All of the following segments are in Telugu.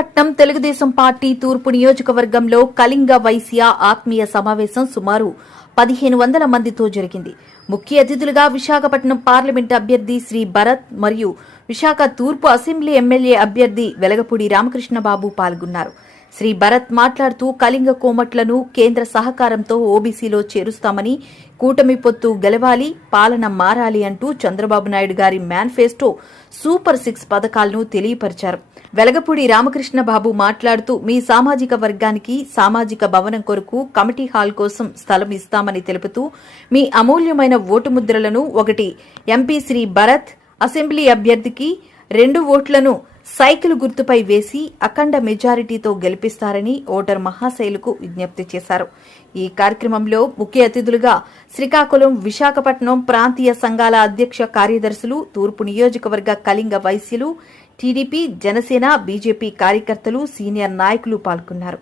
విశాఖపట్నం తెలుగుదేశం పార్టీ తూర్పు నియోజకవర్గంలో కళింగ వైశ్య ఆత్మీయ సమావేశం సుమారు పదిహేను వందల మందితో జరిగింది. ముఖ్య అతిథులుగా విశాఖపట్నం పార్లమెంట్ అభ్యర్థి శ్రీ భరత్ మరియు విశాఖ తూర్పు అసెంబ్లీ ఎమ్మెల్యే అభ్యర్థి వెలగపూడి రామకృష్ణబాబు పాల్గొన్నారు. శ్రీ భరత్ మాట్లాడుతూ కళింగ కోమట్లను కేంద్ర సహకారంతో ఓబీసీలో చేరుస్తామని కూటమి పొత్తు గెలవాలి పాలన మారాలి అంటూ చంద్రబాబు నాయుడు గారి మేనిఫెస్టో సూపర్ సిక్స్ పథకాలను తెలియపరిచారు. వెలగపూడి రామకృష్ణ బాబు మాట్లాడుతూ మీ సామాజిక వర్గానికి సామాజిక భవనం కొరకు కమిటీ హాల్ కోసం స్థలం ఇస్తామని తెలుపుతూ మీ అమూల్యమైన ఓటు ముద్రలను ఒకటి ఎంపీ శ్రీ భరత్ అసెంబ్లీ అభ్యర్థికి రెండు ఓట్లను సైకిల్ గుర్తుపై వేసి అఖండ మెజారిటీతో గెలిపిస్తారని ఓటర్ మహాశైలుకు విజ్ఞప్తి చేశారు. ఈ కార్యక్రమంలో ముఖ్య అతిథులుగా శ్రీకాకుళం విశాఖపట్నం ప్రాంతీయ సంఘాల అధ్యక్ష కార్యదర్శులు తూర్పు నియోజకవర్గ కళింగ వైశ్యులు టీడీపీ జనసేన బీజేపీ కార్యకర్తలు సీనియర్ నాయకులు పాల్గొన్నారు.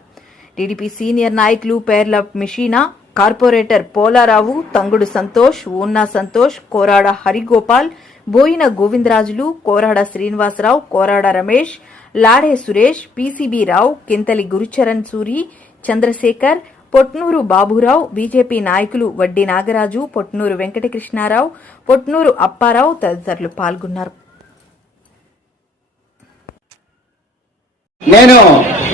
టీడీపీ సీనియర్ నాయకులు పేర్ల మిషీనా corporator Polarao Thangudu Santosh Unna Santosh Korada Harigopal Boina Govindarajulu Korada Srinivasarao Korada Ramesh Lade Suresh PCB Rao Kinthali Gurucharan Suri Chandrasekhar Potnuru Baburao BJP నాయకులు వడ్డీ నాగరాజు పొట్నూరు వెంకటకృష్ణారావు పొట్నూరు అప్పారావు తదితరులు పాల్గొన్నారు. నేను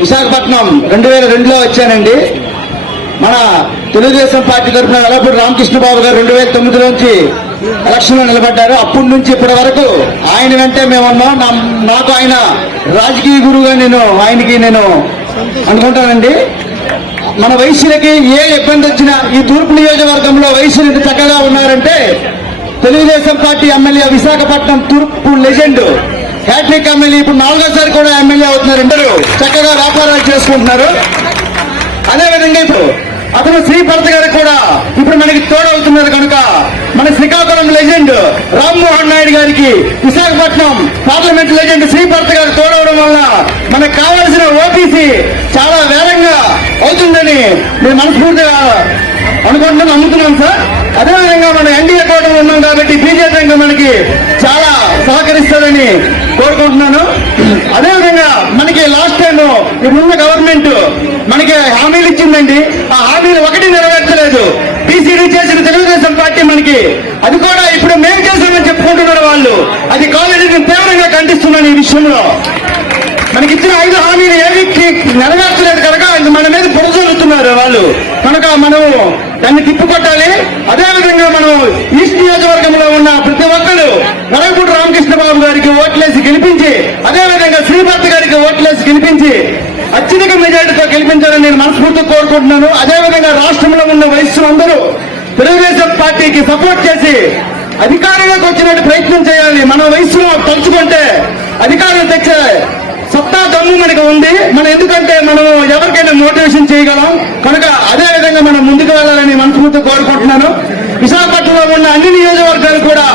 విశాఖపట్నం రెండు వేల రెండులో వచ్చానండి. మన తెలుగుదేశం పార్టీ తరఫున వెలపూడి రామకృష్ణ బాబు గారు రెండు వేల తొమ్మిది నుంచి ఎలక్షన్ నిలబడ్డారు. అప్పటి నుంచి ఇప్పటి వరకు ఆయన వెంటే మేమన్నాం నాకు ఆయన రాజకీయ గురువుగా నేను ఆయనకి నేను అనుకుంటానండి. మన వయసులకి ఏ ఇబ్బంది వచ్చినా ఈ తూర్పు నియోజకవర్గంలో వయసులు ఎంత చక్కగా ఉన్నారంటే తెలుగుదేశం పార్టీ ఎమ్మెల్యే విశాఖపట్నం తూర్పు లెజెండ్ హ్యాట్రిక్ ఎమ్మెల్యే ఇప్పుడు నాలుగోసారి కూడా ఎమ్మెల్యే అవుతున్నారు. ఇద్దరు చక్కగా వ్యాపారాలు చేసుకుంటున్నారు. అదే విధంగా ఇప్పుడు అతను శ్రీ భరత్ గారు కూడా ఇప్పుడు మనకి తోడవుతున్నారు కనుక మన శ్రీకాకుళం లెజెండ్ రామ్మోహన్ నాయుడు గారికి విశాఖపట్నం పార్లమెంట్ లెజెండ్ శ్రీభర్త గారు తోడవడం వల్ల మనకు కావాల్సిన ఓబీసీ చాలా వేగంగా అవుతుందని మేము మనస్ఫూర్తిగా అనుకుంటున్నాం నమ్ముతున్నాం సార్. అదేవిధంగా మనం ఎన్డీఏ కూటమి ఉన్నాం కాబట్టి బీజేపీ రంగం మనకి చాలా సహకరిస్తుందని కోరుకుంటున్నాను. అదేవిధంగా మనకి లాస్ట్ టైం ఇప్పుడున్న గవర్నమెంట్ మనకి హామీలు ఇచ్చిందండి. ఆ హామీలు ఒకటి నెరవేర్చలేదు. బీసీడీ చేసిన తెలుగుదేశం పార్టీ మనకి. అది కూడా ఇప్పుడు మేము చేసామని చెప్పుకుంటున్నారు వాళ్ళు. అది కాలేజీ తీవ్రంగా ఖండిస్తున్నాను ఈ విషయంలో. మనకి ఇచ్చిన ఐదు హామీలు ఏవి నెరవేర్చలేదు కనుక మన మీద పొరజల్లుతున్నారు వాళ్ళు. కనుక మనం దాన్ని తిప్పుకొట్టాలి. అదేవిధంగా మనం ఈస్ట్ నియోజకవర్గంలో ఉన్న ప్రతి ఒక్కరు నరగపూడి రామకృష్ణ బాబు గారికి ఓట్లేసి గెలిపించి అదేవిధంగా శ్రీభర్త గారికి ఓట్లేసి గెలిపించి అత్యధిక మెజార్టీతో గెలిపించాలని నేను మనస్ఫూర్తిగా కోరుకుంటున్నాను. అదేవిధంగా రాష్ట్రంలో ఉన్న వయస్సులందరూ తెలుగుదేశం పార్టీకి సపోర్ట్ చేసి అధికారంలోకి వచ్చినట్టు ప్రయత్నం చేయాలి. మన వయసులో తలుచుకుంటే అధికారం తెచ్చే సత్తా దమ్ము మనకు ఉంది. మనం ఎందుకంటే మనం ఎవరికైనా మోటివేషన్ చేయగలం. కనుక అదే విధంగా మనం ముందుకు వెళ్ళాలని మనస్ఫూర్తి కోరుకుంటున్నాను. విశాఖపట్నంలో ఉన్న అన్ని నియోజకవర్గాలు కూడా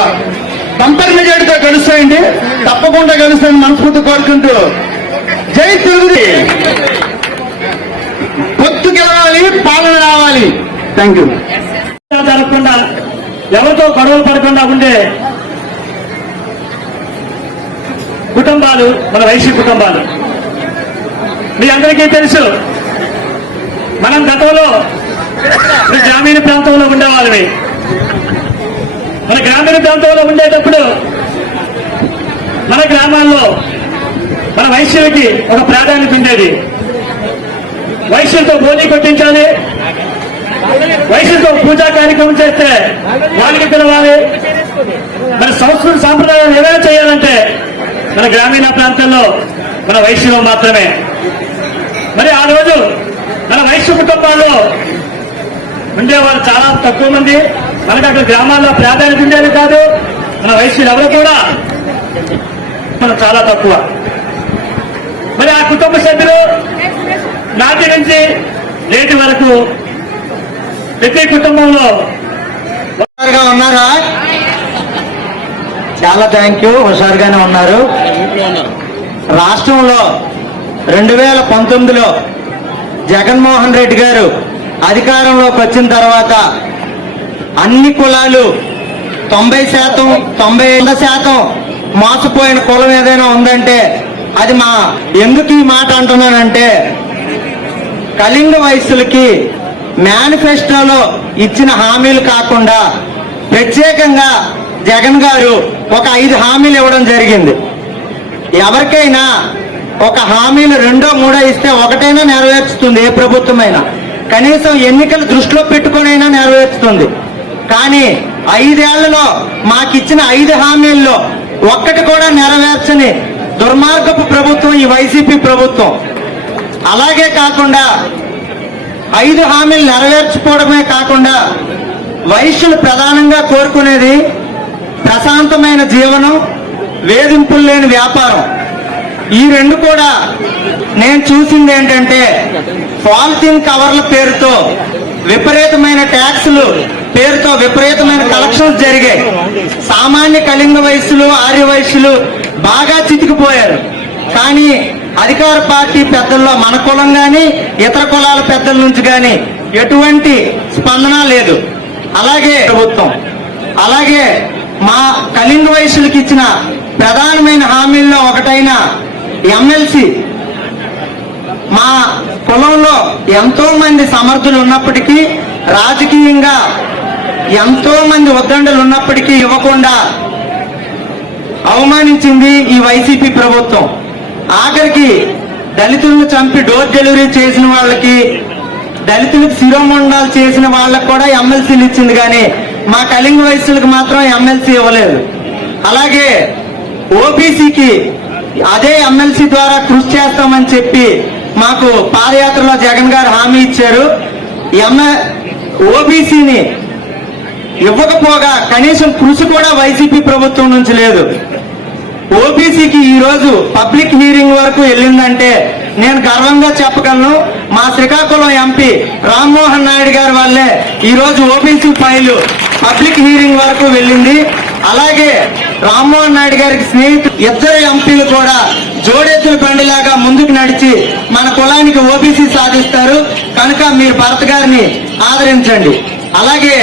బంపర్ మెజార్టీతో గెలుస్తాయండి. తప్పకుండా గెలుస్తాయని మనస్ఫూర్తి కోరుకుంటూ జై తెలుగుది పొత్తు గెలవాలి పాలన రావాలి. థ్యాంక్ యూ జరగకుండా ఎవరితో గొడవలు పడకుండా ఉండే కుటుంబాలు మన వైశ్య కుటుంబాలు. మీ అందరికీ తెలుసు మనం గతంలో గ్రామీణ ప్రాంతంలో ఉండేవాళ్ళమే. మన గ్రామీణ ప్రాంతంలో ఉండేటప్పుడు మన గ్రామాల్లో మన వైశ్యులకి ఒక ప్రాధాన్యత ఉండేది. వైశ్యులతో భోజనం కొట్టించాలి. వయసుతో పూజా కార్యక్రమం చేస్తే వాళ్ళకి పిలవాలి. మన సంస్కృతి సాంప్రదాయాలు ఏమైనా చేయాలంటే మన గ్రామీణ ప్రాంతాల్లో మన వైశ్యులు మాత్రమే. మరి ఆ రోజు మన వైశ్య కుటుంబాల్లో ఉండేవారు చాలా తక్కువ మంది. మనకు అక్కడ గ్రామాల్లో ప్రాధాన్యత ఉండేది కాదు. మన వైశ్యులు ఎవరు కూడా మనం చాలా తక్కువ. మరి ఆ కుటుంబ సభ్యులు నాటి నుంచి నేటి వరకు ప్రతి కుటుంబంలో హుషారుగా ఉన్నారా? చాలా థ్యాంక్ యూ హుషారుగానే ఉన్నారు. రాష్ట్రంలో రెండు వేల పంతొమ్మిదిలో జగన్మోహన్ రెడ్డి గారు అధికారంలోకి వచ్చిన తర్వాత అన్ని కులాలు తొంభై శాతం తొంభై శాతం మోసపోయిన కులం ఏదైనా ఉందంటే అది మా ఎందుకు ఈ మాట అంటున్నానంటే కళింగ వయస్సులకి మేనిఫెస్టోలో ఇచ్చిన హామీలు కాకుండా ప్రత్యేకంగా జగన్ గారు ఒక ఐదు హామీలు ఇవ్వడం జరిగింది. ఎవరికైనా ఒక హామీలు రెండో మూడో ఇస్తే ఒకటైనా నెరవేర్చుతుంది ఏ ప్రభుత్వమైనా. కనీసం ఎన్నికలు దృష్టిలో పెట్టుకునైనా నెరవేర్చుతుంది. కానీ ఐదేళ్ళలో మాకిచ్చిన ఐదు హామీల్లో ఒక్కటి కూడా నెరవేర్చని దుర్మార్గపు ప్రభుత్వం ఈ వైసీపీ ప్రభుత్వం. అలాగే కాకుండా ఐదు హామీలు నెరవేర్చుకోవడమే కాకుండా వైశ్యులు ప్రధానంగా కోరుకునేది ప్రశాంతమైన జీవనం వేధింపులు లేని వ్యాపారం. ఈ రెండు కూడా నేను చూసింది ఏంటంటే పాలిథిన్ కవర్ల పేరుతో విపరీతమైన ట్యాక్సులు పేరుతో విపరీతమైన కలెక్షన్స్ జరిగాయి. సామాన్య కళింగ వయస్సులు ఆర్య వయస్సులు బాగా చితికిపోయారు. కానీ అధికార పార్టీ పెద్దల్లో మన కులం కానీ ఇతర కులాల పెద్దల నుంచి కానీ ఎటువంటి స్పందన లేదు. అలాగే ప్రభుత్వం అలాగే మా కళింగ వయసులకు ఇచ్చిన ప్రధానమైన హామీల్లో ఒకటైన ఎమ్మెల్సీ. మా కులంలో ఎంతో మంది సమర్థులు ఉన్నప్పటికీ రాజకీయంగా ఎంతో మంది ఉద్దండలు ఉన్నప్పటికీ ఇవ్వకుండా అవమానించింది ఈ వైసీపీ ప్రభుత్వం. ఆఖరికి దళితులను చంపి డోర్ డెలివరీ చేసిన వాళ్ళకి దళితులకు శిరోమండాలు చేసిన వాళ్ళకి కూడా ఎమ్మెల్సీలు ఇచ్చింది కానీ మా కలింగ వయసులకు మాత్రం ఎమ్మెల్సీ ఇవ్వలేదు. అలాగే ఓబీసీకి అదే ఎమ్మెల్సీ ద్వారా కృషి చేస్తామని చెప్పి మాకు పాదయాత్రలో జగన్ గారు హామీ ఇచ్చారు. ఎంఏ ఓబీసీని ఇవ్వకపోగా కనీసం కృషి కూడా వైసీపీ ప్రభుత్వం నుంచి లేదు. ఓబీసీకి ఈరోజు పబ్లిక్ హీరింగ్ వరకు వెళ్ళిందంటే నేను గర్వంగా చెప్పగలను మా శ్రీకాకుళం ఎంపీ రామ్మోహన్ నాయుడు గారి వల్లే ఈరోజు ఓబీసీ ఫైలు పబ్లిక్ హీరింగ్ వరకు వెళ్ళింది. అలాగే రామ్మోహన్ నాయుడు గారికి స్నేహితులు ఇద్దరు ఎంపీలు కూడా జోడెత్తుల బండిలాగా ముందుకు నడిచి మన కులానికి ఓబీసీ సాధిస్తారు. కనుక మీరు భరత్ గారిని ఆదరించండి. అలాగే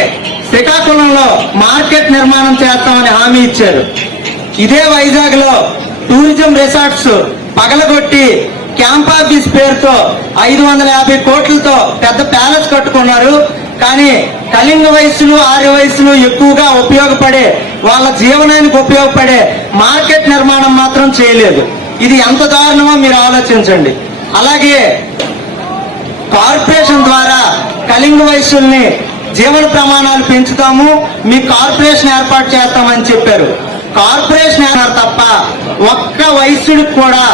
శ్రీకాకుళంలో మార్కెట్ నిర్మాణం చేస్తామని హామీ ఇచ్చారు. ఇదే వైజాగ్లో టూరిజం రిసార్ట్స్ పగలగొట్టి క్యాంప్ ఆఫీస్ పేరుతో ఐదు వందల యాభై కోట్లతో పెద్ద ప్యాలెస్ కట్టుకున్నారు. కానీ కళింగ వయస్సులు ఆర్య వయస్సులు ఎక్కువగా ఉపయోగపడే వాళ్ళ జీవనానికి ఉపయోగపడే మార్కెట్ నిర్మాణం మాత్రం చేయలేదు. ఇది ఎంత దారుణమో మీరు ఆలోచించండి. అలాగే కార్పొరేషన్ ద్వారా కళింగ వయస్సుల్ని జీవన ప్రమాణాలు పెంచుతాము మీ కార్పొరేషన్ ఏర్పాటు చేస్తామని చెప్పారు. కార్పొరేషన్ అన్నారు తప్ప ఒక్క వయస్సుడికి కూడా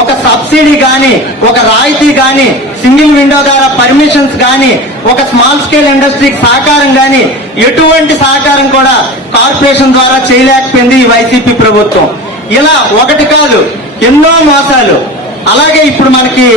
ఒక సబ్సిడీ గాని ఒక రాయితీ గాని సింగిల్ విండో ద్వారా పర్మిషన్స్ గాని ఒక స్మాల్ స్కేల్ ఇండస్ట్రీకి సహకారం గాని ఎటువంటి సహకారం కూడా కార్పొరేషన్ ద్వారా చేయలేకపోయింది ఈ వైసీపీ ప్రభుత్వం. ఇలా ఒకటి కాదు ఎన్నో మోసాలు. అలాగే ఇప్పుడు మనకి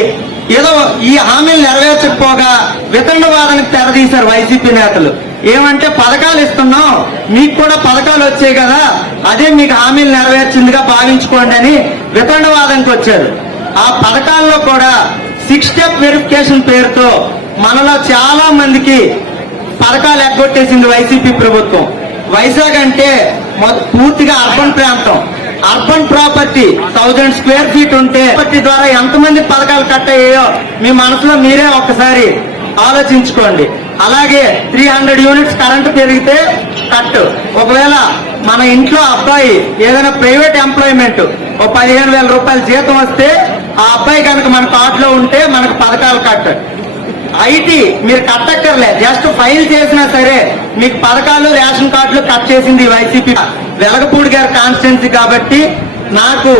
ఏదో ఈ హామీలు నెరవేర్చకపోగా వితండవాదానికి తెరదీశారు వైసీపీ నేతలు. ఏమంటే పథకాలు ఇస్తున్నాం మీకు కూడా పథకాలు వచ్చాయి కదా అదే మీకు హామీలు నెరవేర్చిందిగా భావించుకోండి అని వితండవాదానికి వచ్చారు. ఆ పథకాల్లో కూడా సిక్స్ స్టెప్ వెరిఫికేషన్ పేరుతో మనలో చాలా మందికి పథకాలు ఎగ్గొట్టేసింది వైసీపీ ప్రభుత్వం. వైజాగ్ అంటే మొ- పూర్తిగా అర్బన్ ప్రాంతం. Urban property thousand square feet ఉంటే ప్రాపర్టీ ద్వారా ఎంతమంది పథకాలు కట్ అయ్యాయో మీ మనసులో మీరే ఒక్కసారి ఆలోచించుకోండి. అలాగే త్రీ హండ్రెడ్ యూనిట్స్ కరెంట్ పెరిగితే కట్. ఒకవేళ మన ఇంట్లో అబ్బాయి ఏదైనా ప్రైవేట్ ఎంప్లాయ్మెంట్ ఓ పదిహేను వేల రూపాయల జీతం వస్తే ఆ అబ్బాయి కనుక మన కార్డులో ఉంటే మనకు పథకాలు కట్. ఐటీ మీరు కట్టక్కర్లే. జస్ట్ ఫైల్ చేసినా సరే మీకు పథకాలు రేషన్ కార్డులు కట్ చేసింది వైసీపీ. వెలగపూడి గారి కాన్స్టిట్యున్సీ కాబట్టి నాకు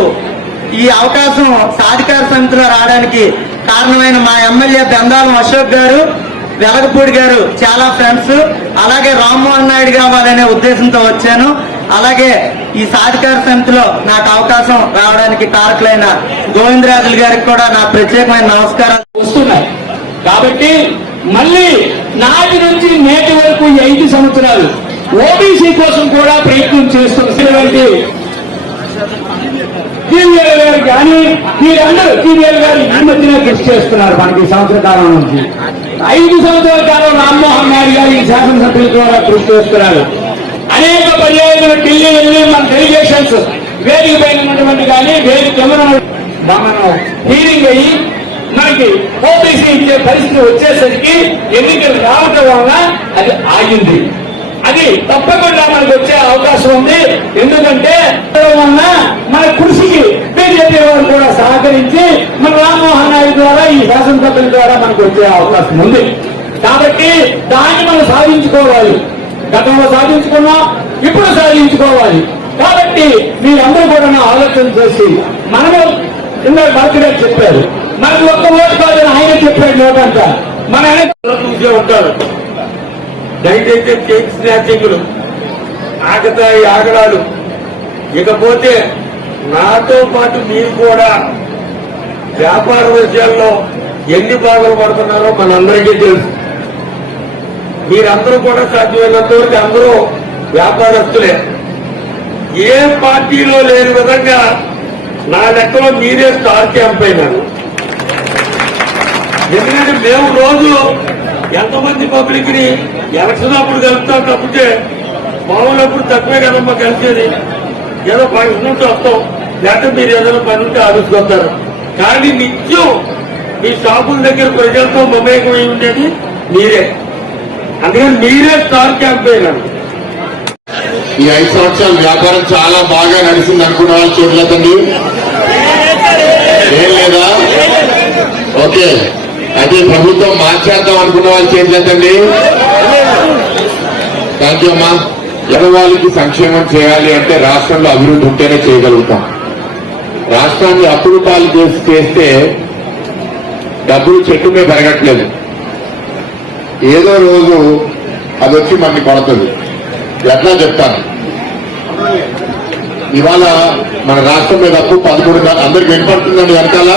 ఈ అవకాశం సాధికార సమితిలో రావడానికి కారణమైన మా ఎమ్మెల్యే బెందాలం అశోక్ గారు వెలగపూడి గారు చాలా ఫ్రెండ్స్ అలాగే రామ్మోహన్ నాయుడు కావాలనే ఉద్దేశంతో వచ్చాను. అలాగే ఈ సాధికార సమితిలో నాకు అవకాశం రావడానికి కారకులైన గోవిందరాజులు గారికి కూడా నా ప్రత్యేకమైన నమస్కారాలు. వస్తున్నాయి. కాబట్టి మళ్ళీ నాటి నుంచి నేటి వరకు ఐదు సంవత్సరాలు ఓబీసీ కోసం కూడా ప్రయత్నం చేస్తున్నటువంటి కీవీఎల్ గారు కానీ వీరందరూ కీవీఎల్ గారు ఈ మధ్యనే కృషి చేస్తున్నారు మనకి సంవత్సర కాలం నుంచి. ఐదు సంవత్సరాల కాలం రామ్మోహన్ నాయుడు గారు ఈ శాసనసభ్యుల ద్వారా కృషి చేస్తున్నారు. అనేక పర్యాయాలు ఢిల్లీ వెళ్ళి మన డెలిగేషన్స్ వేదిక పైన ఉన్నటువంటి కానీ వేదిక మనం హీరింగ్ అయ్యి మనకి ఓబీసీ ఇచ్చే పరిస్థితి వచ్చేసరికి ఎన్నికలు రావటం వలన అది ఆగింది. అది తప్పకుండా మనకు వచ్చే అవకాశం ఉంది. ఎందుకంటే వలన మన కృషికి బీజేపీ వారు కూడా సహకరించి మన రామ్మోహన్ నాయుడు ద్వారా ఈ శాసనసభ్యుల ద్వారా మనకు వచ్చే అవకాశం ఉంది. కాబట్టి దాన్ని మనం సాధించుకోవాలి. గతంలో సాధించుకున్నాం ఇప్పుడు సాధించుకోవాలి. కాబట్టి మీరందరూ కూడా నా ఆలోచన చేసి మనము ఇందాక భరత్ చెప్పారు. మనకు ఒక్క ఓటు కాదని ఆయన చెప్పాడు నోటంట మన చూసే ఉంటారు? దయచేసి కేక్ స్నాచింగ్లు ఆగతాయి ఆగడాలు. ఇకపోతే నాతో పాటు మీరు కూడా వ్యాపార విషయాల్లో ఎన్ని బాధలు పడుతున్నారో మనందరికీ తెలుసు. మీరందరూ కూడా సాధ్యమైనంత వరకు అందరూ వ్యాపారస్తులే. ఏ పార్టీలో లేని విధంగా నా లెక్కలో మీరే స్టార్ క్యాంప్ అయినారు ఎందుకంటే మేము రోజు ఎంతమంది పబ్లిక్ని ఎలక్షన్ అప్పుడు కలుపుతాం తప్పితే మామూలు అప్పుడు తక్కువే కదమ్మా కలిసేది ఏదో ఫంక్షన్ ఉంటే వస్తాం. లేకపోతే మీరు ఏదైనా పని ఉంటే ఆలోచుకొస్తారు. కానీ నిత్యం మీ షాపుల దగ్గర ప్రజలతో మమేకమై ఉండేది మీరే. అందుకని మీరే స్టార్ క్యాంపెయిన్ అండి ఈ ఐదు సంవత్సరాల వ్యాపారం చాలా బాగా నడిచింది అనుకున్న వాళ్ళు చూడలేదండి ఏం లేదా? ఓకే. అది ప్రభుత్వం మార్చేద్దాం అనుకున్న వాళ్ళు చేయలేదండి థ్యాంక్ యూ అమ్మా ఎడవాళ్ళకి సంక్షేమం చేయాలి అంటే రాష్ట్రంలో అభివృద్ధి ఉంటేనే చేయగలుగుతాం. రాష్ట్రాన్ని అప్పులు పాలు చేసి చేస్తే డబ్బులు చెట్టు మీద పెరగట్లేదు. ఏదో రోజు అది వచ్చి మనకి పడుతుంది. ఎట్లా చెప్తాను? ఇవాళ మన రాష్ట్రం మీద అప్పు పదమూడున్నర అందరికి వినపడుతుందండి వెనకాల?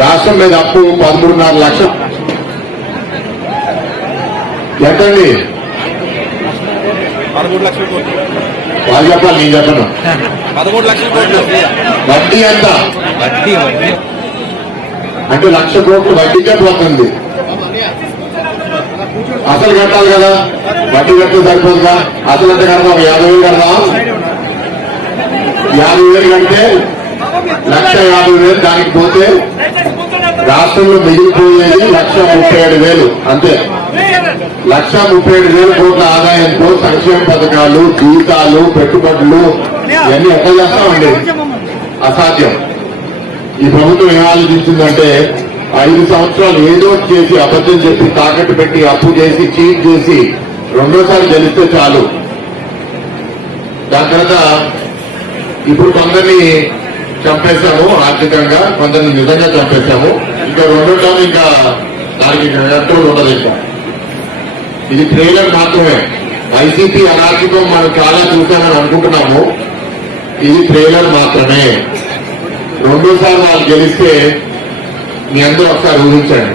రాష్ట్రం మీద అప్పు పదమూడున్నర లక్షలు. కోట్లు. వాళ్ళు చెప్పాలి నేను చెప్పను. పదమూడు లక్షల కోట్లు వడ్డీ. ఎంత? అంటే లక్ష కోట్లు వడ్డీకే పోతుంది. అసలు కట్టాలి కదా? వడ్డీ కడితే సరిపోతుందా? అసలు ఎంత కడదాం ఒక యాభై వేలు కడదాం యాభై వేలు కడితే లక్ష యాభై వేలు దానికి పోతే రాష్ట్రంలో మిగిలిపోయేది లక్ష ముప్పై ఏడు వేలు అంతే. లక్ష ముప్పై ఏడు వేల కోట్ల ఆదాయంతో సంక్షేమ పథకాలు జీతాలు పెట్టుబడులు ఇవన్నీ ఎక్కడ చేస్తామండి అసాధ్యం. ఈ ప్రభుత్వం ఏం ఆలోచించిందంటే ఐదు సంవత్సరాలు ఏదో చేసి అబద్ధం చెప్పి తాకట్టు పెట్టి అప్పు చేసి చీట్ చేసి రెండోసారి గెలిస్తే చాలు. దాని తర్వాత ఇప్పుడు కొందరిని చంపేశాము ఆర్థికంగా కొందరిని నిజంగా చంపేశాము ఇంకా రెండు టన్ ఇంకా దానికి కంట్రోల్ ఉండదు ఇంకా. ఇది ట్రైలర్ మాత్రమే. వైసీపీ అరాచకం మనం చాలా చూసామని అనుకుంటున్నాము. ఇది ట్రైలర్ మాత్రమే. రెండోసారి వాళ్ళు గెలిస్తే మీ అందరూ ఒకసారి ఊహించండి.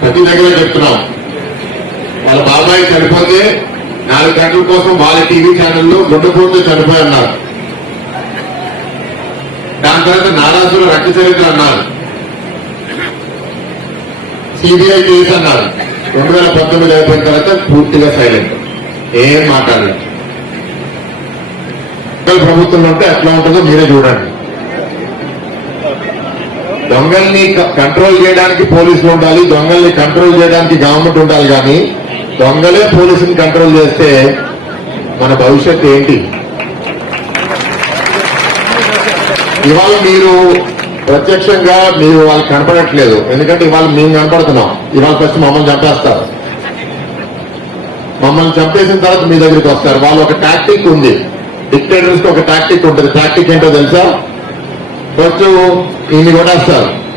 ప్రతి దగ్గర చెప్తున్నాం. వాళ్ళ బాబాయ్ చనిపోతే నాలుగు గంటల కోసం వాళ్ళ టీవీ ఛానల్లో గుండెపోతే చనిపోయి అన్నారు దాని తర్వాత నారాసుల రక్త చరిత్ర అన్నారు. సిబిఐ కేసు అన్నారు. రెండు వేల పంతొమ్మిది అయిపోయిన తర్వాత పూర్తిగా సైలెంట్ ఏం మాట్లాడలేదు. ప్రభుత్వంలో ఉంటే ఎట్లా ఉంటుందో మీరే చూడండి. దొంగల్ని కంట్రోల్ చేయడానికి పోలీసులు ఉండాలి దొంగల్ని కంట్రోల్ చేయడానికి గవర్నమెంట్ ఉండాలి కానీ దొంగలే పోలీసుని కంట్రోల్ చేస్తే మన భవిష్యత్తు ఏంటి? ఇవాళ మీరు ప్రత్యక్షంగా మీరు వాళ్ళు కనపడట్లేదు. ఎందుకంటే ఇవాళ మేము కనపడుతున్నాం. ఇవాళ ఫస్ట్ మమ్మల్ని చంపేస్తారు. మమ్మల్ని చంపేసిన తర్వాత మీ దగ్గరికి వస్తారు. వాళ్ళు ఒక టాక్టిక్ ఉంది. డిక్టేటర్స్ ఒక టాక్టిక్ ఉంటుంది. టాక్టిక్ ఏంటో తెలుసా? ఫస్ట్ ఈయన కొట్టేస్తారు.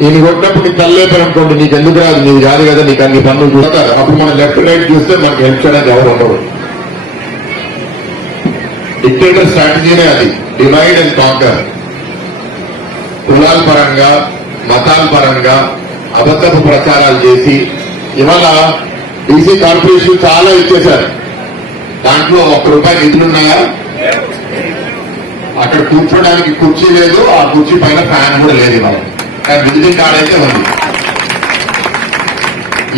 ఈయన కొట్టినప్పుడు నీకు తల్లేపారు అనుకోండి నీకు ఎందుకు రాదు? నీకు కాదు కదా నీకు అన్ని పనులు చూడతారు అప్పుడు మనం లెఫ్ట్ రైట్ చూస్తే మనకు హెల్ప్ చేయడానికి ఎవరు ఉండవు డిక్టేటర్ స్ట్రాటజీనే అది. డివైడ్ అండ్ కాంకర్ కులాల పరంగా మతాల పరంగా అబద్ధపు ప్రచారాలు చేసి ఇవాళ బీసీ కార్పొరేషన్ చాలా ఇచ్చేశారు దాంట్లో ఒక్క రూపాయి నిధులున్నాయా అక్కడ కూర్చోడానికి కుర్చీ లేదు ఆ కుర్చీ పైన ఫ్యాన్ కూడా లేదు ఇవాళ. కానీ విజిటింగ్ కార్డ్ అయితే ఉంది.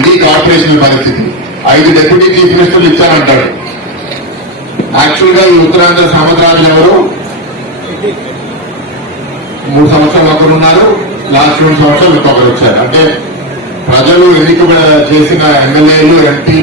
ఇది కార్పొరేషన్ పరిస్థితి. ఐదు డెప్యూటీ చీఫ్ మినిస్టర్లు ఇచ్చారంటాడు. యాక్చువల్గా ఈ ఉత్తరాంధ్ర సముద్రాలు ఎవరు? మూడు సంవత్సరాలు ఒకరు ఉన్నారు. లాస్ట్ రెండు సంవత్సరాలు ఇంకొకరు వచ్చారు. అంటే ప్రజలు ఎన్నిక చేసిన ఎమ్మెల్యేలు ఎంపీ